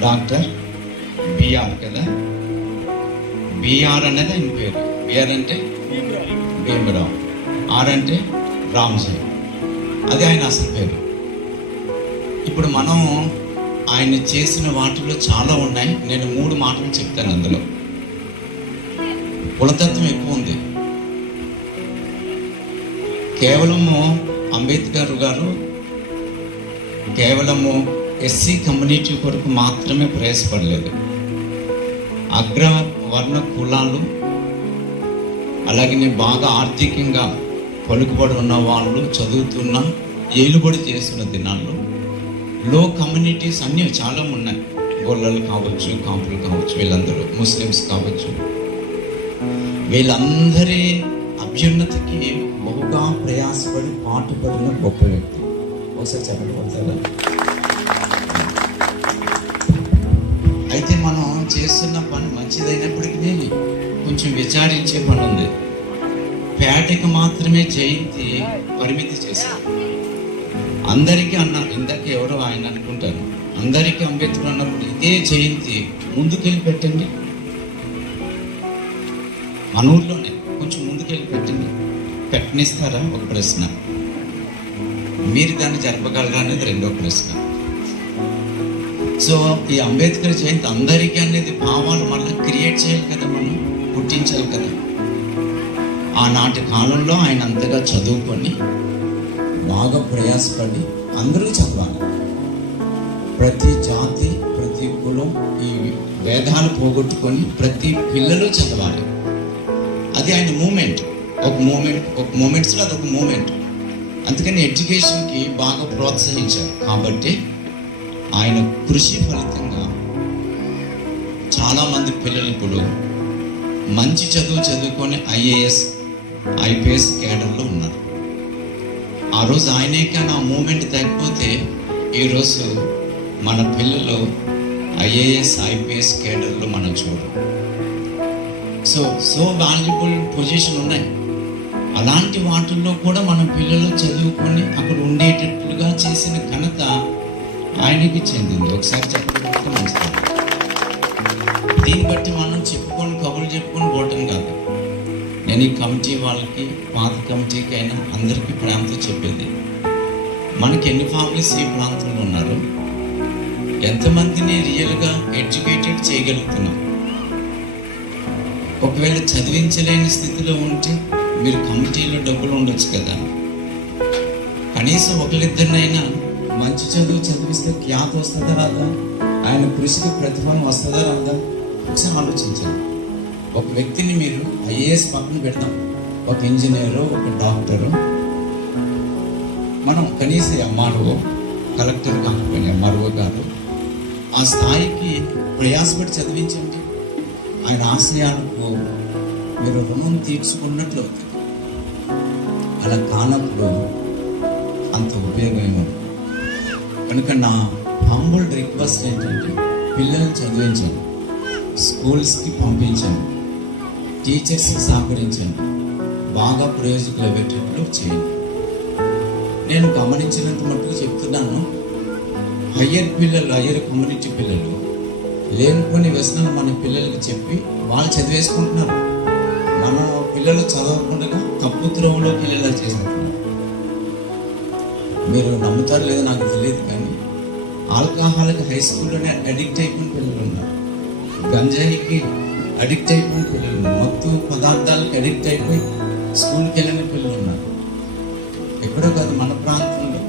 Doctor BR కదా? BR అనేది ఆయన పేరు. బిఆర్ అంటే? భీమరావు. ఆర్ అంటే రామ్జీ అది ఆయన అసలు పేరు. ఇప్పుడు మనం ఆయన చేసిన వాటిలో చాలా ఉన్నాయి. నేను మూడు మాటలు చెప్తాను అందులో. కులతత్వం ఎక్కువ ఉంది. కేవలము అంబేద్కర్ గారు కేవలము ఎస్సీ కమ్యూనిటీ కొరకు మాత్రమే ప్రయాసపడలేదు. అగ్ర వర్ణ కులాలు అలాగే బాగా ఆర్థికంగా పలుకుబడి ఉన్న వాళ్ళు చదువుతున్న ఏలుబడి చేస్తున్న దినాల్లో లో కమ్యూనిటీస్ అన్నీ చాలా ఉన్నాయి. గొల్లలు కావచ్చు కాపులు కావచ్చు వీళ్ళందరూ ముస్లిమ్స్ కావచ్చు. వీళ్ళందరి అభ్యున్నతికి బహుగా ప్రయాసపడి పాటుపడిన గొప్ప వ్యక్తి. ఒకసారి చెప్పండి. అయితే మనం చేస్తున్న పని మంచిదైనప్పటికీ కొంచెం విచారించే పని ఉంది. పేటకి మాత్రమే జయంతి పరిమితి చేశారు. అందరికీ అన్నారు ఇందాక ఎవరో ఆయన అనుకుంటారు. అందరికీ అంబేద్కర్ అన్నప్పుడు ఇదే జయంతి ముందుకెళ్ళి పెట్టండి. మన ఊర్లోనే కొంచెం ముందుకెళ్ళి పెట్టండి. పెట్టనిస్తారా? ఒక ప్రశ్న. మీరు దాన్ని జరపగలరా అనేది రెండో ప్రశ్న. సో ఈ అంబేద్కర్ జయంతి అందరికీ అనేది భావాలు మళ్ళీ క్రియేట్ చేయాలి కదా మనం పుట్టించాలి కదా. ఆనాటి కాలంలో ఆయన అంతగా చదువుకొని బాగా ప్రయాసపడి అందరూ చదవాలి. ప్రతి జాతి ప్రతి కులం ఈ వేదాలు పోగొట్టుకొని ప్రతి పిల్లలు చదవాలి. అది ఆయన మూమెంట్. ఒక మూమెంట్ ఒక మూమెంట్స్లో అది ఒక మూమెంట్. అందుకని ఎడ్యుకేషన్కి బాగా ప్రోత్సహించారు. కాబట్టి ఆయన కృషి ఫలితంగా చాలామంది పిల్లలు ఇప్పుడు మంచి చదువు చదువుకొని ఐఏఎస్ ఐపీఎస్ కేడర్లో ఉన్నారు. ఆ రోజు ఆయనే కానీ ఆ మూమెంట్ తగ్గిపోతే ఈరోజు మన పిల్లలు ఐఏఎస్ ఐపీఎస్ కేడర్లో మనం చూడం సో సో వాల్యుబుల్ పొజిషన్ ఉన్నాయి. అలాంటి వాటిల్లో కూడా మన పిల్లలు చదువుకొని అక్కడ ఉండేటట్లుగా చేసిన ఘనత ఆయనకి చెందింది. ఒకసారి చెప్పడం మంచిది. దీన్ని బట్టి మనం చెప్పుకొని కబుర్లు చెప్పుకొని పోవటం కాదు. నేను ఈ కమిటీ వాళ్ళకి పాత కమిటీకి అయినా అందరికీ ప్రాంతం చెప్పేది మనకి ఎన్ని ఫ్యామిలీస్ ఈ ప్రాంతంలో ఉన్నారు? ఎంతమందిని రియల్గా ఎడ్యుకేటెడ్ చేయగలుగుతున్నాం? ఒకవేళ చదివించలేని స్థితిలో ఉంటే మీరు కమిటీలో డబ్బులు ఉండొచ్చు కదా. కనీసం ఒకరిద్దరినైనా మంచి చదువు చదివిస్తే ఖ్యాతి వస్తుందా రాదా? ఆయన కృషికి ప్రతిఫలం వస్తుందా రాదా? ఒకసారి ఆలోచించండి. ఒక వ్యక్తిని మీరు ఐఏఎస్ పక్కన పెడతాం ఒక ఇంజనీరు ఒక డాక్టరు. మనం కనీసం ఎంఆర్ఓ కలెక్టర్ కాకపోయినా ఎంఆర్ఓ గారు ఆ స్థాయికి ప్రయాసపడి చదివించండి. ఆయన ఆశయాలకు మీరు రుణం తీర్చుకున్నట్లు అవుతుంది. అలా కానప్పుడు అంత ఉపయోగం కనుక నా హాంబుల్ రిక్వెస్ట్ ఏంటంటే పిల్లల్ని చదివించండి. స్కూల్స్కి పంపించండి. టీచర్స్కి సహకరించండి. బాగా ప్రయోజకులు అయ్యేటట్లు చేయండి. నేను గమనించినంత మట్టుకు చెప్తున్నాను. హయ్యర్ పిల్లలు హయ్యర్ కమ్యూనిటీ పిల్లలు లేనుకొని వ్యసనాలు మన పిల్లలకి చెప్పి వాళ్ళు చదివేసుకుంటున్నారు. మన పిల్లలు చదవకుండా తప్పు త్రోవలోకి వెళ్ళేలా చేసినట్టున్నారు మీరు నమ్ముతారు లేదో నాకు తెలియదు కానీ ఆల్కహాల్కి హై స్కూల్లోనే అడిక్ట్ అయిపోయిన పిల్లలు ఉన్నారు. గంజాయికి అడిక్ట్ అయిపోయిన పిల్లలు మత్తు పదార్థాలకి అడిక్ట్ అయిపోయి స్కూల్కి వెళ్ళిన పిల్లలు ఉన్నారు. ఎక్కడో కాదు మన ప్రాంతంలో.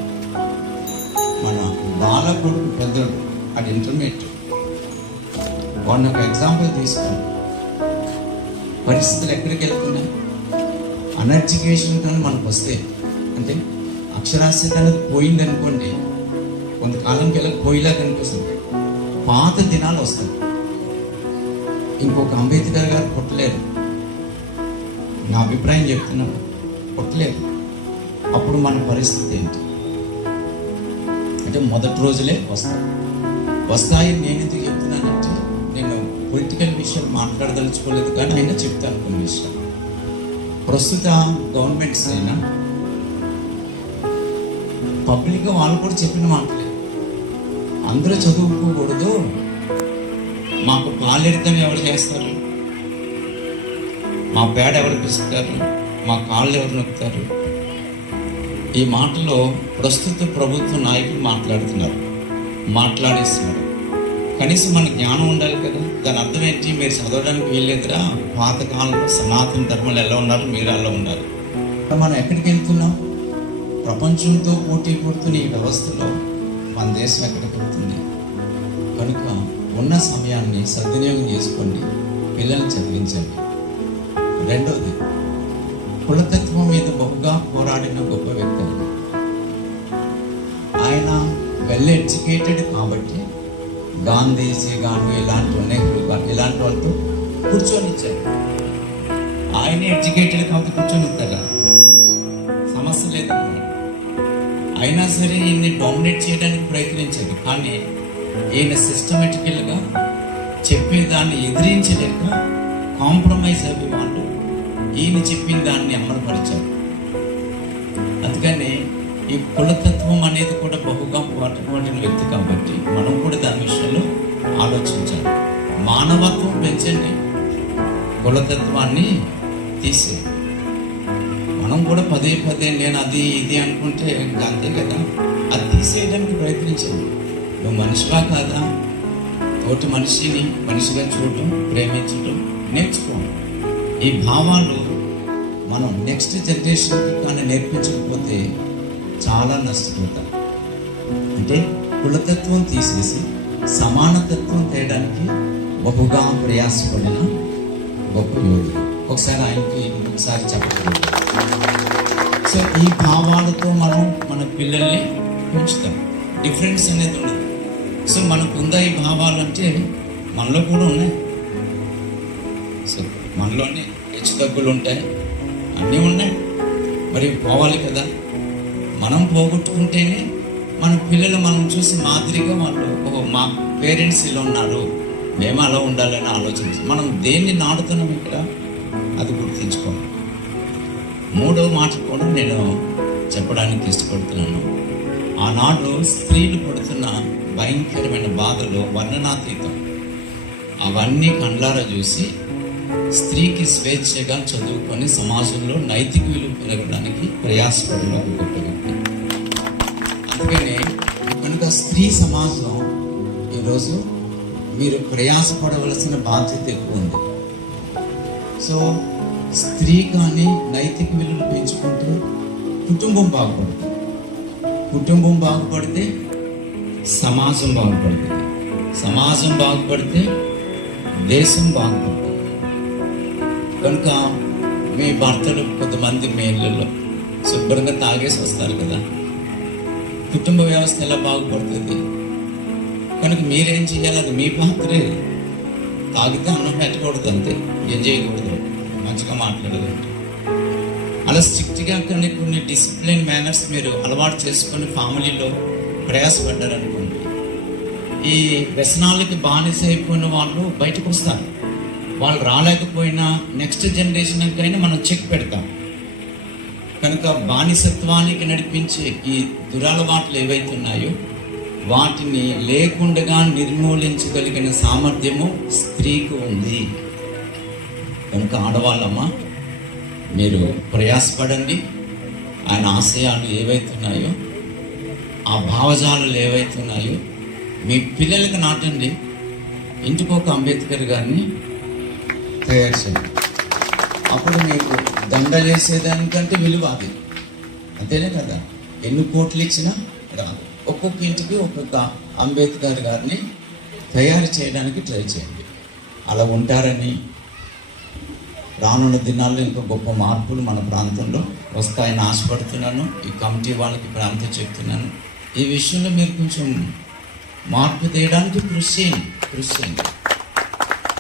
మన బాల కొడుకు అది ఇంటర్మీడియట్. వాడిని ఒక ఎగ్జాంపుల్ తీసుకోండి పరిస్థితులు ఎక్కడికి వెళ్తున్నాయి? అనెడ్యుకేషన్ కానీ మనకు వస్తే అంటే అక్షరాస్యత అనేది పోయింది అనుకోండి కొంతకాలంకి వెళ్ళక పోయిలా కనిపిస్తుంది పాత దినాలు వస్తాయి ఇంకొక అంబేద్కర్ గారు పుట్టలేరు నా అభిప్రాయం చెప్తున్నాను పుట్టలేరు అప్పుడు మన పరిస్థితి ఏంటి? అంటే మొదటి రోజులే వస్తాయి. వస్తాయి నేను ఎందుకు చెప్తున్నానంటే నేను పొలిటికల్ విషయం మాట్లాడదలుచుకోలేదు కానీ ఆయన చెప్తాను కొన్ని విషయాలు. ప్రస్తుత గవర్నమెంట్స్ అయినా పబ్లిక్గా వాళ్ళు కూడా చెప్పిన మాటలే అందరూ చదువుకోకూడదు. మాకు పాలెడతాం ఎవరు చేస్తారు? మా పేడ ఎవరు పిలుస్తారు? మా కాళ్ళు ఎవరు నొక్కుతారు? ఈ మాటలో ప్రస్తుత ప్రభుత్వ నాయకులు మాట్లాడుతున్నారు. మాట్లాడేస్తున్నారు. కనీసం మన జ్ఞానం ఉండాలి కదా? దాని అర్థం ఏంటి? మీరు చదవడానికి వీల్లేదురా. పాతకాలంలో సనాతన ధర్మాలు ఎలా ఉన్నారు? మీరు అలా ఉన్నారు? మనం ఎక్కడికి వెళ్తున్నాం? ప్రపంచంతో పోటీ పడుతున్న ఈ వ్యవస్థలో మన దేశం ఎక్కడికి వెళ్తుంది కనుక ఉన్న సమయాన్ని సద్వినియోగం చేసుకోండి. పిల్లల్ని చదివించండి. రెండవది కులతత్వం మీద బహుగా పోరాడిన గొప్ప వ్యక్తి ఆయన ఆయన వెల్ ఎడ్యుకేటెడ్ కాబట్టి గాంధీజీ గాను ఇలాంటి నెహ్రూ ఇలాంటి వాళ్ళతో కూర్చొని ఇచ్చారు. ఆయన ఎడ్యుకేటెడ్ కాబట్టి కూర్చొని ఇస్తారా? అయినా సరే ఈయన్ని డామినేట్ చేయడానికి ప్రయత్నించారు కానీ ఈయన సిస్టమేటికల్గా చెప్పేదాన్ని ఎదిరించలేక కాంప్రమైజ్ అయ్యే వాళ్ళు ఈయన చెప్పిన దాన్ని అమలుపరిచారు అందుకని ఈ కులతత్వం అనేది కూడా బహుగా పాటుపడిన వ్యక్తి కాబట్టి మనం కూడా దాని విషయంలో ఆలోచించాలి. మానవత్వం పెంచండి. కులతత్వాన్ని తీసేయండి. మనం కూడా పదే పదే నేను అది ఇది అనుకుంటే ఇంకా అంతే కదా? అది తీసేయడానికి ప్రయత్నించండి నువ్వు మనిషివా కాదా? తోటి మనిషిని మనిషిగా చూడటం ప్రేమించటం నేర్చుకో. ఈ భావాలు మనం నెక్స్ట్ జనరేషన్కి కానీ నేర్పించకపోతే చాలా నష్టపోతాం. అంటే కులతత్వం తీసేసి సమానతత్వం తేయడానికి బహుగా ప్రయాసపడిన గొప్ప యోధుడు ఒకసారి ఆయనకి ఒకసారి చెప్పండి. సో ఈ భావాలతో మనం మన పిల్లల్ని పెంచుతాం. డిఫరెన్స్ అనేది ఉండదు. సో మనకు ఉందా ఈ భావాలు అంటే మనలో కూడా ఉన్నాయి. సో మనలోనే హెచ్చు తగ్గులు ఉంటాయి. అన్నీ ఉన్నాయి. మరి పోవాలి కదా. మనం పోగొట్టుకుంటేనే మన పిల్లలు మనం చూసి మాదిరిగా వాళ్ళు ఓ మా పేరెంట్స్ ఇలా ఉన్నారు. మేము అలా ఉండాలని ఆలోచించి మనం దేన్ని నాడుతున్నాం ఇక్కడ? అది గుర్తించుకోవాలి. మూడో మాట కూడా నేను చెప్పడానికి ఇష్టపడుతున్నాను. ఆనాడు స్త్రీలు పడుతున్న భయంకరమైన బాధలు వర్ణనాతీతం. అవన్నీ కండ్లారా చూసి స్త్రీకి స్వేచ్ఛగా చదువుకొని సమాజంలో నైతిక విలువ పెరగడానికి ప్రయాసపడిన ఒక గొప్ప వ్యక్తి. అందుకనే కనుక స్త్రీ సమాజం ఈరోజు మీరు ప్రయాసపడవలసిన బాధ్యత ఎక్కువ ఉంది. సో స్త్రీ కానీ నైతిక విలువలు పెంచుకుంటూ కుటుంబం బాగుపడుతుంది. కుటుంబం బాగుపడితే సమాజం బాగుపడుతుంది. సమాజం బాగుపడితే దేశం బాగుపడుతుంది. కనుక మీ భర్తలు కొంతమంది మీ ఇళ్ళల్లో శుభ్రంగా తాగేసి వస్తారు కదా. కుటుంబ వ్యవస్థ ఎలా బాగుపడుతుంది? కనుక మీరేం చేయాలి? అది మీ పాత్రే. తాగితే అన్నం పెట్టకూడదు అంతే. ఏం చేయకూడదు? మంచిగా మాట్లాడగలరు. అలా స్ట్రిక్ట్గా కొన్ని కొన్ని డిసిప్లిన్ మేనర్స్ మీరు అలవాటు చేసుకొని ఫ్యామిలీలో ప్రయాసపడ్డారనుకోండి ఈ వ్యసనాలకి బానిస అయిపోయిన వాళ్ళు బయటకు వస్తారు. వాళ్ళు రాలేకపోయినా నెక్స్ట్ జనరేషన్కైనా మనం చెక్ పెడతాం. కనుక బానిసత్వానికి నడిపించే ఈ దురలవాట్లు ఏవైతే ఉన్నాయో వాటిని లేకుండగా నిర్మూలించగలిగిన సామర్థ్యము స్త్రీకి ఉంది. కనుక ఆడవాళ్ళమ్మా మీరు ప్రయాసపడండి. ఆయన ఆశయాలు ఏవైతున్నాయో ఆ భావజాలు ఏవైతున్నాయో మీ పిల్లలకు నాటండి. ఇంటికి ఒక అంబేద్కర్ గారిని తయారు చేయండి. అప్పుడు మీకు దండలేసేదానికంటే విలువ అది. అంతేనే కదా? ఎన్ని కోట్లు ఇచ్చినా రాదు. ఒక్కొక్క ఇంటికి ఒక్కొక్క అంబేద్కర్ గారిని తయారు చేయడానికి ట్రై చేయండి. అలా ఉంటారని రానున్న దినాల్లో ఇంకా గొప్ప మార్పులు మన ప్రాంతంలో వస్తాయని ఆశపడుతున్నాను. ఈ కమిటీ వాళ్ళకి ప్రాంతం చెప్తున్నాను. ఈ విషయంలో మీరు కొంచెం మార్పు తీయడానికి కృషి చేయండి. కృషి చేయండి.